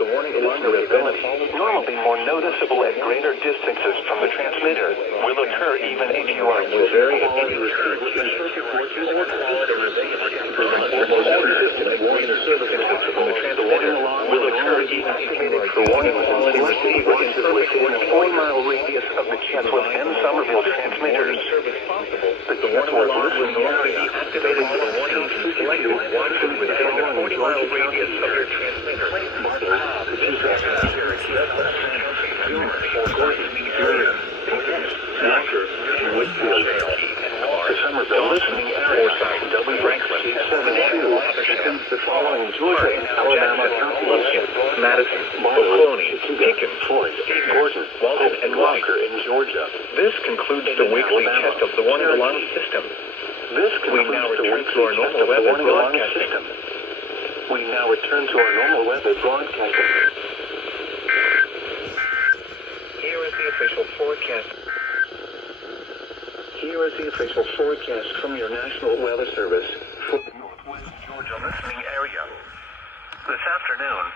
The warning alarm normally more noticeable at greater distances from the transmitter, will occur even if you are using the warning quality receiver into the 40-mile radius of the Chatsworth and Somerville transmitters. The Chatsworth listening area activated with a warning selected within the 40-mile radius of your transmitter. The listening area WXJ72 contains the following Georgia and Alabama counties: Madison, Oconee, Pickens, Gordon, Walton, and Walker in Georgia. This concludes the weekly test of the warning alarm system. We now return to our normal weather broadcasting. We now return to our normal weather broadcasting. Here is the official forecast. Here is the official forecast from your National Weather Service for the Northwest Georgia listening area. This afternoon,